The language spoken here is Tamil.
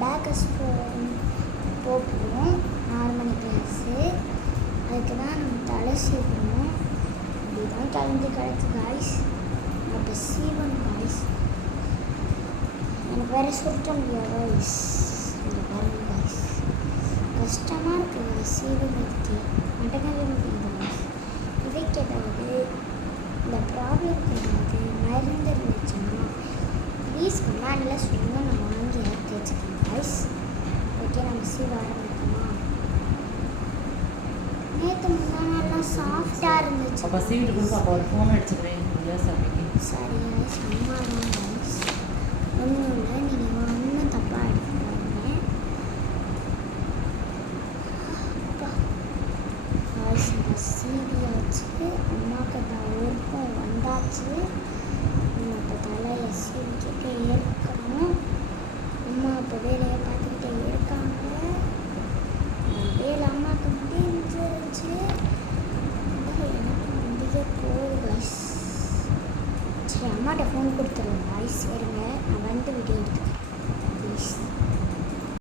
அபாக்கஸ் போகிறோம் 4 மணி கிளாஸு. அதுக்கு தான் நம்ம தலை சீவணும். இப்படிதான் கிளம்பி கிடக்கு காய்ஸ். நான் இப்போ சீவணும் காய்ஸ். எனக்கு வேறு சுருட்ட முடியாது காய்ஸ். இந்த பாருங்க காய்ஸ், கஷ்டமாக இருக்குது சீவனுக்கு. மட்டக்கவே முடியுது காய்ஸ். இதுக்கு ஏதாவது இந்த ப்ராப்ளம்க்கு ஏதாவது மருந்து இருந்துச்சுன்னா ப்ளீஸ் கமெண்டில் சொல்லுங்கள். நான் வாங்கி தேய்ச்சிக்கிறேன் காய்ஸ். ஓகே, நம்ம சீவ ஆரம்பிக்கணுமா? நேற்று முன்னாடிலாம் சாஃப்டாக இருந்துச்சு. அப்போ சீவிட்டு கொடுத்து அப்போ ஒரு ஃபோன் அடிச்சுக்கிறேன் சாப்பிட்டு. சரி காய்ஸ், அம்மா தான் காய்ஸ். ஒன்றும் இல்லை, நீங்கள் ஒன்றும் தப்பாக எடுத்துக்காதீங்க. காய்ஸ் இந்த சீவியாச்சு. அம்மாவுக்கு தான் ஊருக்கும் வந்தாச்சு. நம்ம இப்போ தலையை சீவிக்கிட்டே இருக்கணும். அம்மா இப்போ வேலையை பார்த்துக்கிட்டே இருக்காங்க. வேலை அம்மாவுக்கு முடிஞ்சிருச்சு. எனக்கு முடிய போகுது காய்ஸ். சரி, அம்மாட்ட ஃபோன் கொடுத்துருவோம் காய்ஸ். சரிங்க, நான் வந்து வீடியோ எடுத்துக்கிறேன் ப்ளீஸ்.